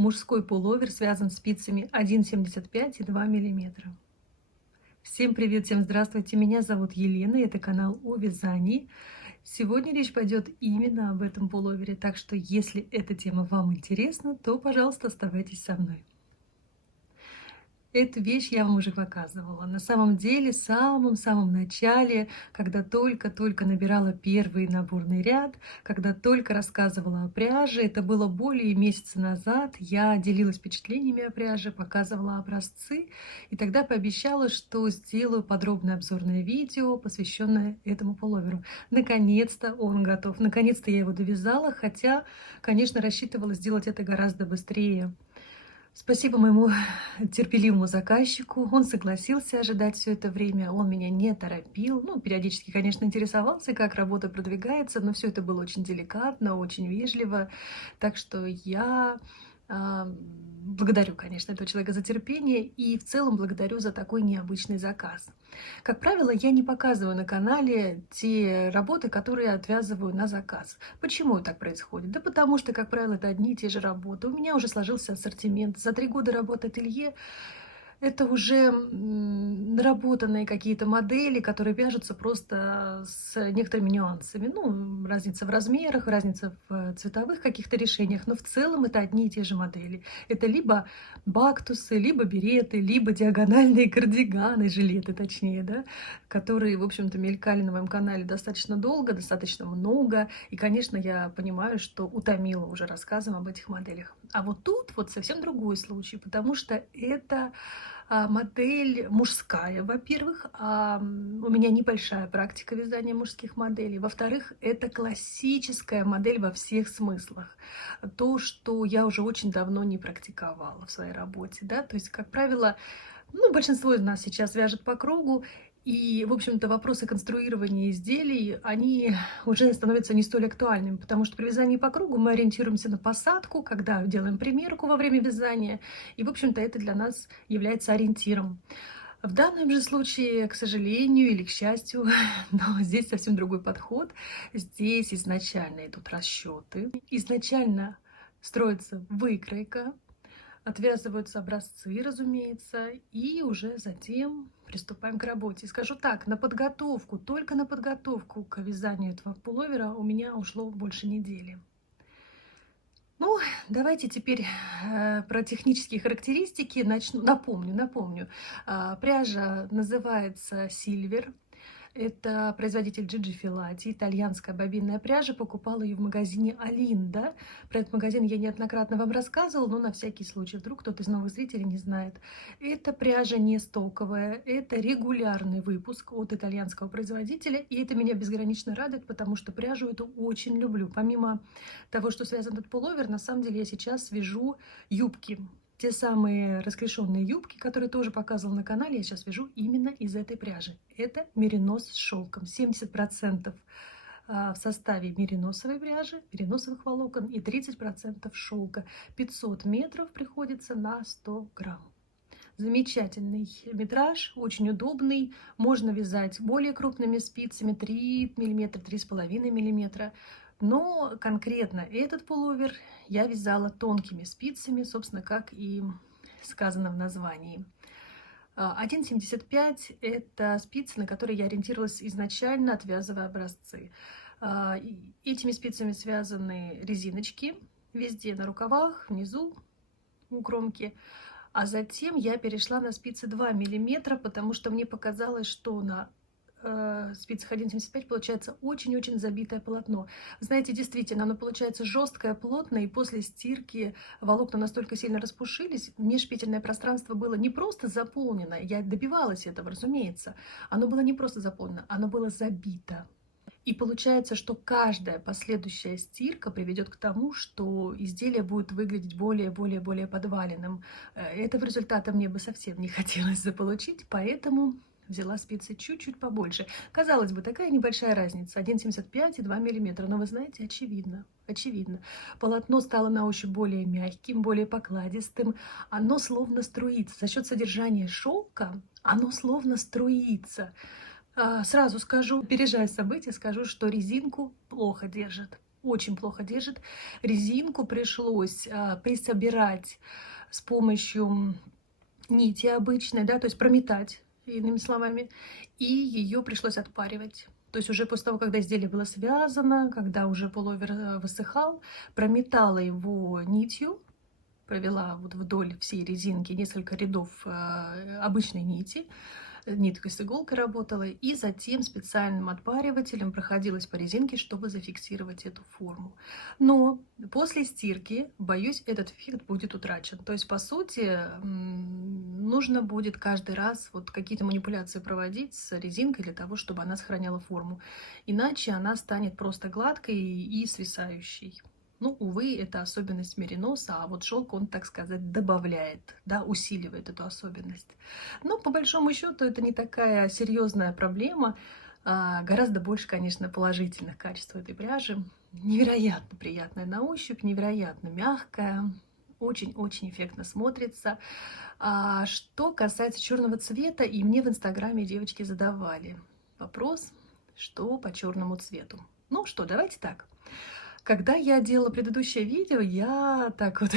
Мужской пуловер связан спицами 1,75 и 2 миллиметра. Всем привет, всем здравствуйте, меня зовут Елена, и это канал о вязании. Сегодня речь пойдет именно об этом пуловере, так что если эта тема вам интересна, то, пожалуйста, оставайтесь со мной. Эту вещь я вам уже показывала. На самом деле, в самом начале, когда только-только набирала первый наборный ряд, когда только рассказывала о пряже, это было более месяца назад, я делилась впечатлениями о пряже, показывала образцы, и тогда пообещала, что сделаю подробное обзорное видео, посвященное этому пуловеру. Наконец-то он готов, наконец-то я его довязала, хотя, конечно, рассчитывала сделать это гораздо быстрее. Спасибо моему терпеливому заказчику. Он согласился ожидать все это время, он меня не торопил. Ну, периодически, конечно, интересовался, как работа продвигается, но все это было очень деликатно, очень вежливо. Так что я благодарю, конечно, этого человека за терпение и в целом благодарю за такой необычный заказ. Как правило, я не показываю на канале те работы, которые отвязываю на заказ. Почему так происходит? Да потому что, как правило, это одни и те же работы. У меня уже сложился ассортимент. За 3 года работы ателье это уже наработанные какие-то модели, которые вяжутся просто с некоторыми нюансами. Ну, разница в размерах, разница в цветовых каких-то решениях, но в целом это одни и те же модели. Это либо бактусы, либо береты, либо диагональные кардиганы, жилеты точнее, да, которые, в общем-то, мелькали на моем канале достаточно долго, достаточно много. И, конечно, я понимаю, что утомила уже рассказом об этих моделях. А вот тут вот совсем другой случай, потому что это модель мужская, во-первых, у меня небольшая практика вязания мужских моделей. Во-вторых, это классическая модель во всех смыслах. То, что я уже очень давно не практиковала в своей работе, да, то есть, как правило, ну, большинство из нас сейчас вяжет по кругу, и, в общем-то, вопросы конструирования изделий, они уже становятся не столь актуальными, потому что при вязании по кругу мы ориентируемся на посадку, когда делаем примерку во время вязания, и, в общем-то, это для нас является ориентиром. В данном же случае, к сожалению или к счастью, но здесь совсем другой подход. Здесь изначально идут расчеты, изначально строится выкройка, отвязываются образцы, разумеется, и уже затем приступаем к работе. Скажу так, на подготовку, только на подготовку к вязанию этого пуловера у меня ушло больше недели. Ну, давайте теперь про технические характеристики начну. Напомню. Пряжа называется Silver. Это производитель Gigi Filati, итальянская бобинная пряжа. Покупала ее в магазине Алинда. Про этот магазин я неоднократно вам рассказывала, но на всякий случай, вдруг кто-то из новых зрителей не знает. Эта пряжа не стоковая, это регулярный выпуск от итальянского производителя. И это меня безгранично радует, потому что пряжу эту очень люблю. Помимо того, что связан этот пуловер, на самом деле я сейчас вяжу юбки. Те самые расклешенные юбки, которые тоже показывала на канале, я сейчас вяжу именно из этой пряжи. Это меринос с шелком. 70% в составе мериносовой пряжи, мериносовых волокон и 30% шелка. 500 метров приходится на 100 грамм. Замечательный метраж, очень удобный. Можно вязать более крупными спицами, 3 мм, 3,5 мм. Но конкретно этот пуловер я вязала тонкими спицами, собственно, как и сказано в названии. 1,75 это спицы, на которые я ориентировалась изначально, отвязывая образцы. Этими спицами связаны резиночки везде, на рукавах, внизу, у кромки. А затем я перешла на спицы 2 мм, потому что мне показалось, что на спицах 1,75 получается очень-очень забитое полотно. Знаете, действительно, оно получается жесткое, плотное, и после стирки волокна настолько сильно распушились, межпетельное пространство было не просто заполнено, я добивалась этого, разумеется, оно было не просто заполнено, оно было забито. И получается, что каждая последующая стирка приведет к тому, что изделие будет выглядеть более подваленным. Этого результата мне бы совсем не хотелось заполучить, поэтому взяла спицы чуть-чуть побольше. Казалось бы, такая небольшая разница, 1,75 и 2 мм, но вы знаете, очевидно. Полотно стало на ощупь более мягким, более покладистым, оно словно струится. За счет содержания шелка оно словно струится. Сразу скажу, опережая события, скажу, что резинку плохо держит. очень плохо держит. Резинку пришлось присобирать с помощью нити обычной, да, то есть прометать, иными словами, и ее пришлось отпаривать. То есть уже после того, когда изделие было связано, когда уже пуловер высыхал, прометала его нитью, провела вот вдоль всей резинки несколько рядов обычной нити, ниткой с иголкой работала, и затем специальным отпаривателем проходилась по резинке, чтобы зафиксировать эту форму. Но после стирки, боюсь, этот эффект будет утрачен. То есть, по сути, нужно будет каждый раз вот какие-то манипуляции проводить с резинкой для того, чтобы она сохраняла форму. Иначе она станет просто гладкой и свисающей. Ну, увы, это особенность мериноса, а вот шелк, он, так сказать, добавляет, да, усиливает эту особенность. Но по большому счету это не такая серьезная проблема. Гораздо больше, конечно, положительных качеств этой пряжи. Невероятно приятная на ощупь, невероятно мягкая, очень-очень эффектно смотрится. Что касается черного цвета, и мне в инстаграме девочки задавали вопрос, что по черному цвету. Ну что, давайте так. Когда я делала предыдущее видео, я так вот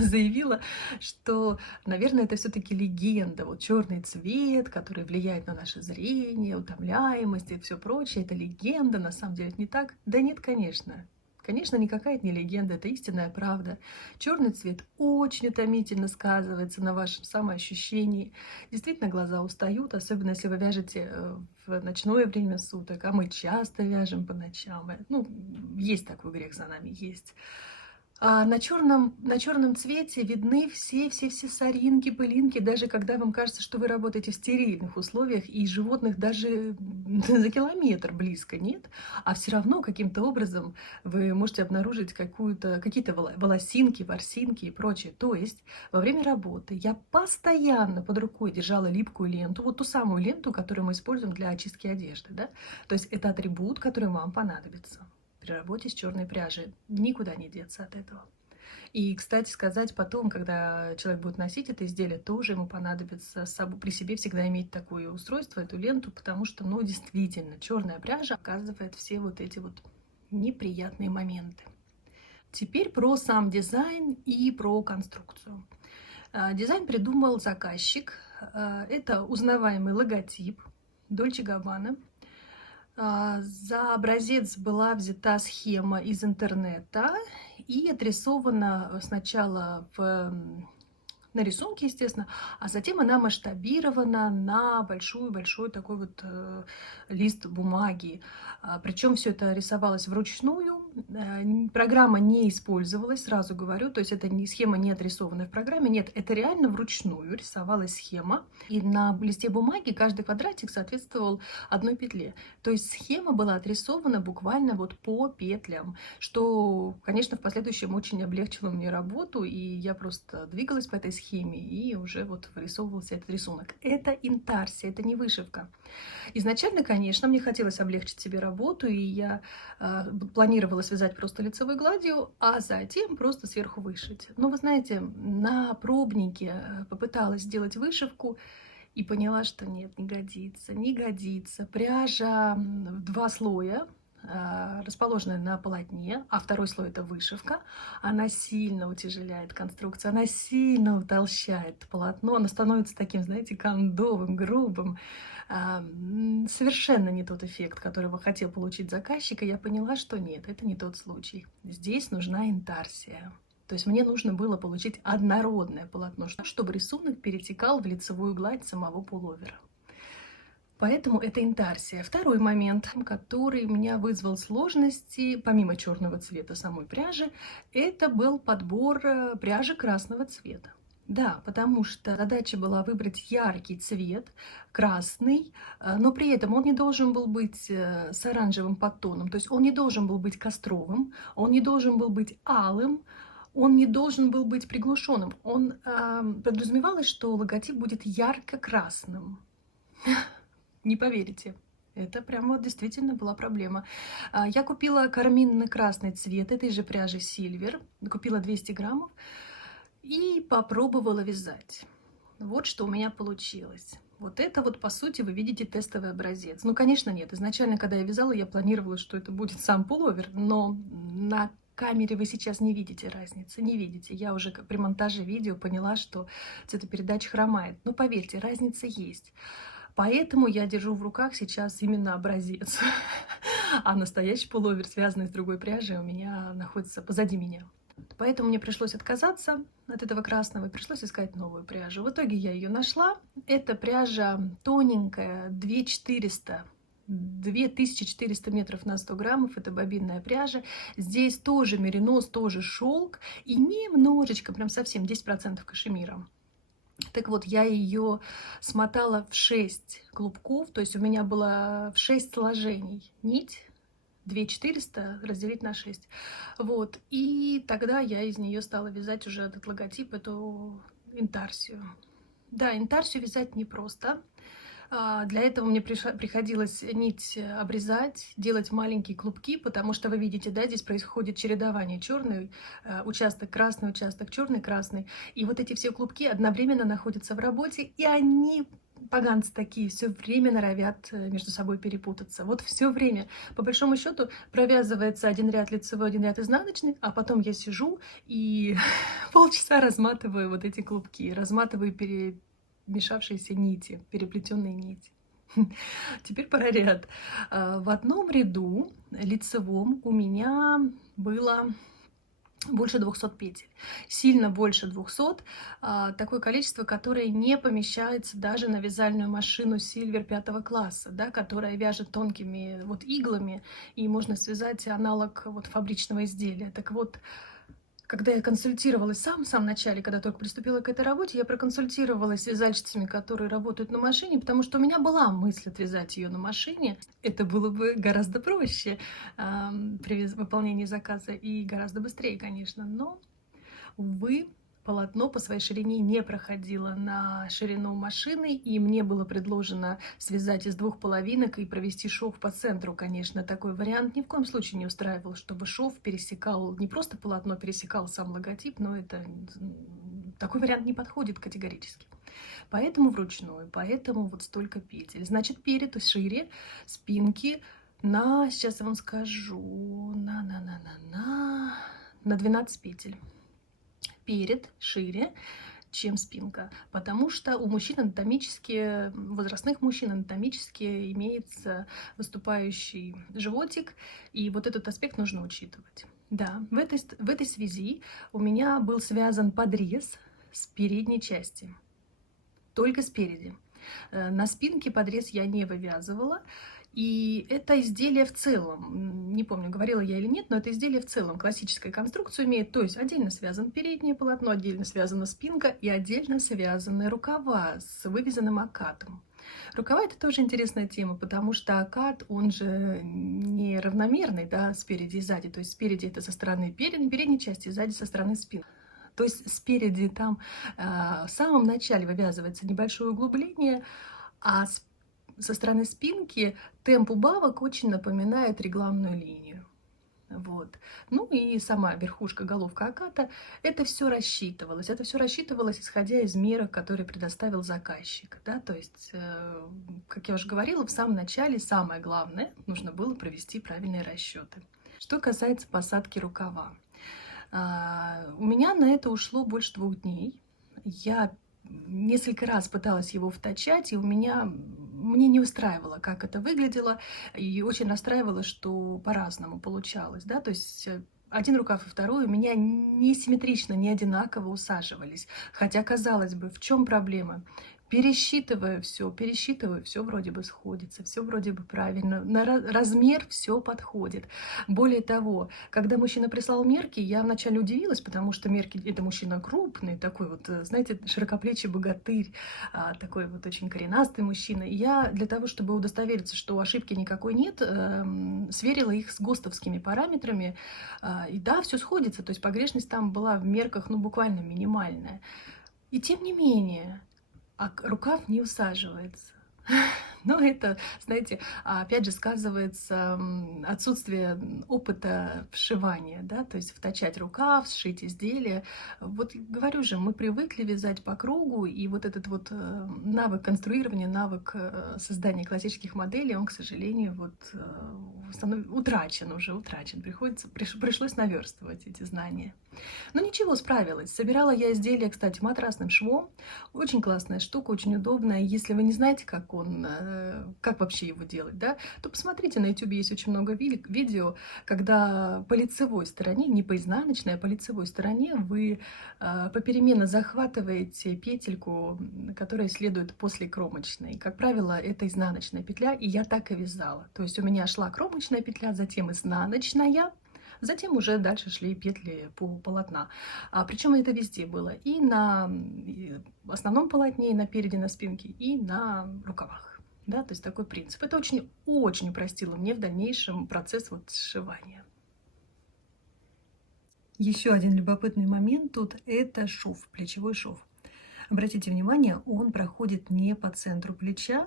заявила, что, наверное, это все-таки легенда. Вот черный цвет, который влияет на наше зрение, утомляемость и все прочее, это легенда. На самом деле это не так. Да нет, конечно. Конечно, никакая это не легенда, это истинная правда. Черный цвет очень утомительно сказывается на вашем самоощущении. Действительно, глаза устают, особенно если вы вяжете в ночное время суток, а мы часто вяжем по ночам. Ну, есть такой грех за нами, есть. На черном цвете видны все соринки, пылинки, даже когда вам кажется, что вы работаете в стерильных условиях, и животных даже за километр близко нет, а все равно каким-то образом вы можете обнаружить какие-то волосинки, ворсинки и прочее. То есть во время работы я постоянно под рукой держала липкую ленту, вот ту самую ленту, которую мы используем для очистки одежды. Да? То есть это атрибут, который вам понадобится при работе с черной пряжей. Никуда не деться от этого. И, кстати сказать, потом, когда человек будет носить это изделие, тоже ему понадобится при себе всегда иметь такое устройство, эту ленту, потому что, ну, действительно, черная пряжа оказывает все вот эти вот неприятные моменты. Теперь про сам дизайн и про конструкцию. Дизайн придумал заказчик. Это узнаваемый логотип Dolce Gabbana. За образец была взята схема из интернета и отрисована сначала на рисунке, естественно, а затем она масштабирована на большой такой вот лист бумаги. Причем все это рисовалось вручную, программа не использовалась, сразу говорю, то есть это не схема не отрисованная в программе, нет, это реально вручную рисовалась схема, и на листе бумаги каждый квадратик соответствовал одной петле. То есть схема была отрисована буквально вот по петлям, что, конечно, в последующем очень облегчило мне работу, и я просто двигалась по этой схеме, и уже вот вырисовывался этот рисунок. Это интарсия, это не вышивка. Изначально, конечно, мне хотелось облегчить себе работу, и я планировала связать просто лицевой гладью, а затем просто сверху вышить. Но вы знаете, на пробнике попыталась сделать вышивку, и поняла, что нет, не годится, не годится. Пряжа в 2 слоя, расположенная на полотне, а второй слой это вышивка, она сильно утяжеляет конструкцию, она сильно утолщает полотно, оно становится таким, знаете, кондовым, грубым. Совершенно не тот эффект, который хотел получить заказчик, и я поняла, что нет, это не тот случай. Здесь нужна интарсия. То есть мне нужно было получить однородное полотно, чтобы рисунок перетекал в лицевую гладь самого пуловера. Поэтому это интарсия. Второй момент, который меня вызвал сложности, помимо черного цвета самой пряжи, это был подбор пряжи красного цвета. Да, потому что задача была выбрать яркий цвет, красный, но при этом он не должен был быть с оранжевым подтоном, то есть он не должен был быть костровым, он не должен был быть алым, он не должен был быть приглушенным. Подразумевалось, что логотип будет ярко-красным. Не поверите. Это прямо действительно была проблема. Я купила карминно-красный цвет этой же пряжи Silver. Купила 200 граммов и попробовала вязать. Вот что у меня получилось. Вот это вот, по сути, вы видите тестовый образец. Ну, конечно, нет. Изначально, когда я вязала, я планировала, что это будет сам пуловер, но на камере вы сейчас не видите разницы, не видите. Я уже при монтаже видео поняла, что цветопередача хромает. Но поверьте, разница есть. Поэтому я держу в руках сейчас именно образец. А настоящий пуловер, связанный с другой пряжей, у меня находится позади меня. Поэтому мне пришлось отказаться от этого красного и пришлось искать новую пряжу. В итоге я ее нашла. Эта пряжа тоненькая, 2400 метров на 100 граммов. Это бобинная пряжа. Здесь тоже меринос, тоже шелк и немножечко, прям совсем 10% кашемира. Так вот, я ее смотала в 6 клубков, то есть у меня было в 6 сложений нить. 2400 разделить на 6. Вот. И тогда я из нее стала вязать уже этот логотип, эту интарсию. Да, интарсию вязать непросто. Для этого мне приходилось нить обрезать, делать маленькие клубки, потому что вы видите, да, здесь происходит чередование: черный участок, красный участок, черный, красный. И вот эти все клубки одновременно находятся в работе, и они, поганцы такие, все время норовят между собой перепутаться. Вот все время. По большому счету провязывается один ряд лицевой, один ряд изнаночный, а потом я сижу и полчаса разматываю вот эти клубки, разматываю перемешавшиеся нити, переплетенные нити. Теперь про ряд. В одном ряду лицевом у меня было больше 200 петель, сильно больше 200, такое количество, которое не помещается даже на вязальную машину Silver 5 класса, да, которая вяжет тонкими вот иглами, и можно связать аналог вот фабричного изделия. Так вот, когда я консультировалась в самом начале, когда только приступила к этой работе, я проконсультировалась с вязальщицами, которые работают на машине, потому что у меня была мысль отвязать ее на машине. Это было бы гораздо проще при выполнении заказа и гораздо быстрее, конечно. Но, увы, полотно по своей ширине не проходило на ширину машины, и мне было предложено связать из 2 половинок и провести шов по центру. Конечно, такой вариант ни в коем случае не устраивал, чтобы шов пересекал, не просто полотно пересекал сам логотип, но такой вариант не подходит категорически. Поэтому вручную, поэтому вот столько петель. Значит, перед шире спинки сейчас я вам скажу, на 12 петель. Перед шире, чем спинка, потому что у мужчин анатомически, возрастных мужчин анатомически имеется выступающий животик, и вот этот аспект нужно учитывать. Да, в этой связи у меня был связан подрез с передней части, только спереди. На спинке подрез я не вывязывала. И это изделие в целом, не помню, говорила я или нет, но это изделие в целом классическую конструкцию имеет, то есть отдельно связано переднее полотно, отдельно связана спинка и отдельно связаны рукава с вывязанным окатом. Рукава — это тоже интересная тема, потому что окат, он же не равномерный, да, спереди и сзади, то есть спереди это со стороны передней части, сзади со стороны спины. То есть спереди там в самом начале вывязывается небольшое углубление, а со стороны спинки темп убавок очень напоминает регламную линию. Вот. Ну и сама верхушка, головка оката, это все рассчитывалось. Это все рассчитывалось, исходя из мерок, которые предоставил заказчик. Да? То есть, как я уже говорила, в самом начале самое главное, нужно было провести правильные расчеты. Что касается посадки рукава. У меня на это ушло больше 2 дней. Я несколько раз пыталась его втачать, и мне не устраивало, как это выглядело, и очень расстраивало, что по-разному получалось, да, то есть один рукав и второй у меня не симметрично, не одинаково усаживались, хотя, казалось бы, в чем проблема? Пересчитываю все вроде бы сходится, все вроде бы правильно, на размер все подходит. Более того, когда мужчина прислал мерки, я вначале удивилась, потому что мерки — это мужчина крупный, такой вот, знаете, широкоплечий богатырь, такой вот очень коренастый мужчина. И я для того, чтобы удостовериться, что ошибки никакой нет, сверила их с ГОСТовскими параметрами, и да, все сходится, то есть погрешность там была в мерках, ну, буквально минимальная. И тем не менее, рукав не усаживается. Но это, знаете, опять же сказывается отсутствие опыта вшивания, да, то есть вточать рукав, сшить изделие. Вот говорю же, мы привыкли вязать по кругу, и вот этот вот навык конструирования, навык создания классических моделей, он, к сожалению, вот утрачен уже, утрачен. Пришлось наверстывать эти знания. Но ничего, справилась. Собирала я изделие, кстати, матрасным швом. Очень классная штука, очень удобная. Если вы не знаете, как вообще его делать, да, то посмотрите, на YouTube есть очень много видео, когда по лицевой стороне, не по изнаночной, а по лицевой стороне вы попеременно захватываете петельку, которая следует после кромочной. Как правило, это изнаночная петля, и я так и вязала. То есть у меня шла кромочная петля, затем изнаночная, затем уже дальше шли петли по полотна. Причем это везде было. И на основном полотне, и на переде, на спинке, и на рукавах. Да, то есть такой принцип. Это очень упростило мне в дальнейшем процесс вот сшивания. Еще один любопытный момент тут – это шов, плечевой шов. Обратите внимание, он проходит не по центру плеча,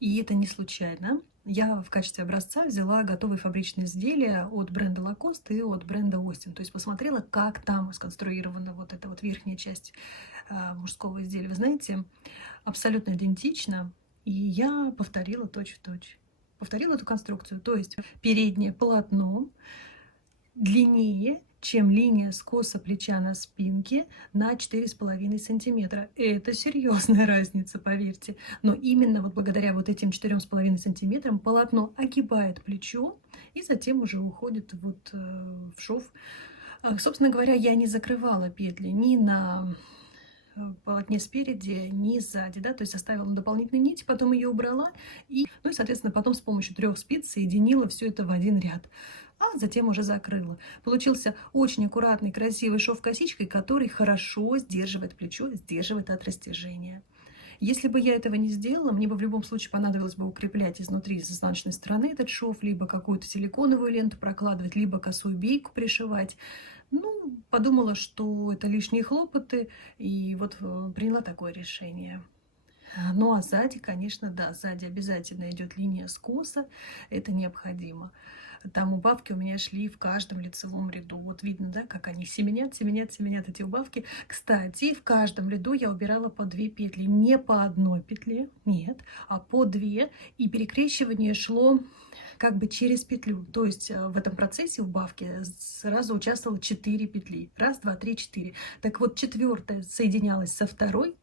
и это не случайно. Я в качестве образца взяла готовые фабричные изделия от бренда Lacoste и от бренда Austin. То есть посмотрела, как там сконструирована вот эта вот верхняя часть мужского изделия. Вы знаете, абсолютно идентично. И я повторила точь-в-точь. Повторила эту конструкцию. То есть переднее полотно длиннее, чем линия скоса плеча на спинке на 4,5 сантиметра. Это серьезная разница, поверьте. Но именно вот благодаря вот этим 4,5 сантиметрам полотно огибает плечо и затем уже уходит вот в шов. Собственно говоря, я не закрывала петли ни на полотне спереди, ни сзади, да, то есть оставила дополнительную нить, потом ее убрала, и, ну и, соответственно, потом с помощью 3 спиц соединила все это в один ряд, а затем уже закрыла. Получился очень аккуратный, красивый шов косичкой, который хорошо сдерживает плечо, сдерживает от растяжения. Если бы я этого не сделала, мне бы в любом случае понадобилось бы укреплять изнутри, с изнаночной стороны этот шов, либо какую-то силиконовую ленту прокладывать, либо косую бейку пришивать. Ну, подумала, что это лишние хлопоты, и вот приняла такое решение. Ну, а сзади, конечно, да, сзади обязательно идет линия скоса, это необходимо. Там убавки у меня шли в каждом лицевом ряду. Вот видно, да, как они семенят эти убавки. Кстати, в каждом ряду я убирала по 2 петли. Не по одной петле, нет, а по 2. И перекрещивание шло как бы через петлю. То есть в этом процессе убавки сразу участвовало 4 петли. Раз, два, три, 4. Так вот, 4-я соединялась со 2-й,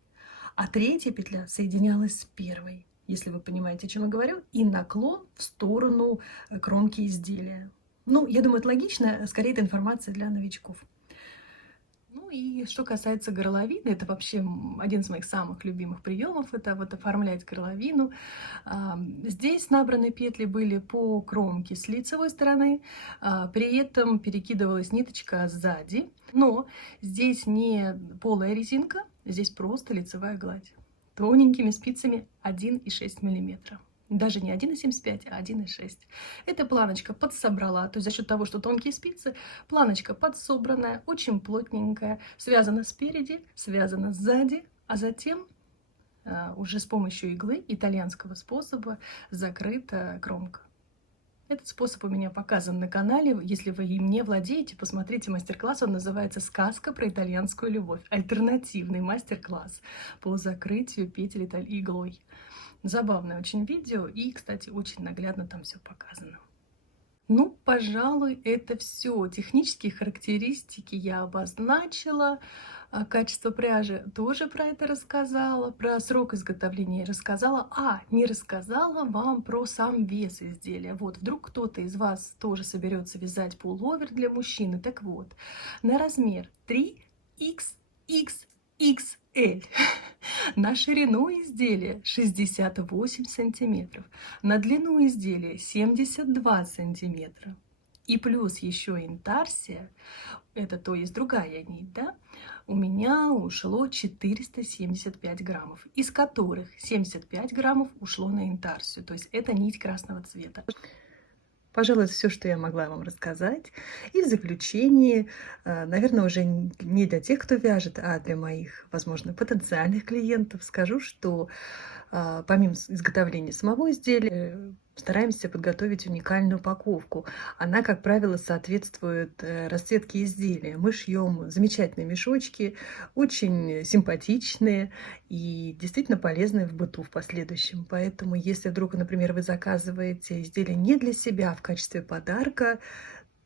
а 3-я петля соединялась с 1-й, если вы понимаете, о чем я говорю, и наклон в сторону кромки изделия. Ну, я думаю, это логично, скорее это информация для новичков. Ну и что касается горловины, это вообще один из моих самых любимых приемов, это вот оформлять горловину. Здесь набраны петли были по кромке с лицевой стороны, при этом перекидывалась ниточка сзади, но здесь не полая резинка, здесь просто лицевая гладь. Тоненькими спицами 1,6 мм. Даже не 1,75, а 1,6. Эта планочка подсобрала, то есть за счет того, что тонкие спицы, планочка подсобранная, очень плотненькая, связана спереди, связана сзади, а затем уже с помощью иглы итальянского способа закрыта кромка. Этот способ у меня показан на канале. Если вы им не владеете, посмотрите мастер-класс. Он называется «Сказка про итальянскую любовь». Альтернативный мастер-класс по закрытию петель иглой. Забавное очень видео и, кстати, очень наглядно там все показано. Ну, пожалуй, это все. Технические характеристики я обозначила. Качество пряжи тоже про это рассказала. Про срок изготовления рассказала. Не рассказала вам про сам вес изделия. Вот, вдруг кто-то из вас тоже соберется вязать пуловер для мужчины. Так вот, на размер 3XXXL. На ширину изделия 68 сантиметров, на длину изделия 72 сантиметра. И плюс еще интарсия, это то есть другая нить, да, у меня ушло 475 граммов, из которых 75 граммов ушло на интарсию, то есть это нить красного цвета. Пожалуй, все, что я могла вам рассказать. И в заключении, наверное, уже не для тех, кто вяжет, а для моих, возможно, потенциальных клиентов скажу, что помимо изготовления самого изделия, стараемся подготовить уникальную упаковку. Она, как правило, соответствует расцветке изделия. Мы шьем замечательные мешочки, очень симпатичные и действительно полезные в быту в последующем. Поэтому, если вдруг, например, вы заказываете изделие не для себя, а в качестве подарка,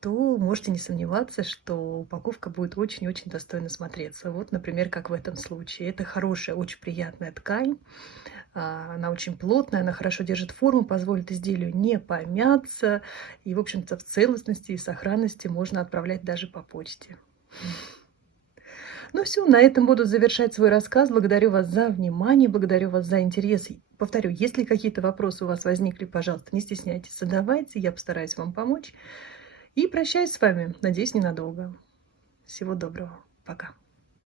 то можете не сомневаться, что упаковка будет очень-очень достойно смотреться. Вот, например, как в этом случае. Это хорошая, очень приятная ткань. Она очень плотная, она хорошо держит форму, позволит изделию не помяться. И, в общем-то, в целостности и сохранности можно отправлять даже по почте. Ну все, на этом буду завершать свой рассказ. Благодарю вас за внимание, благодарю вас за интерес. И повторю, если какие-то вопросы у вас возникли, пожалуйста, не стесняйтесь, задавайте, я постараюсь вам помочь. И прощаюсь с вами, надеюсь, ненадолго. Всего доброго. Пока.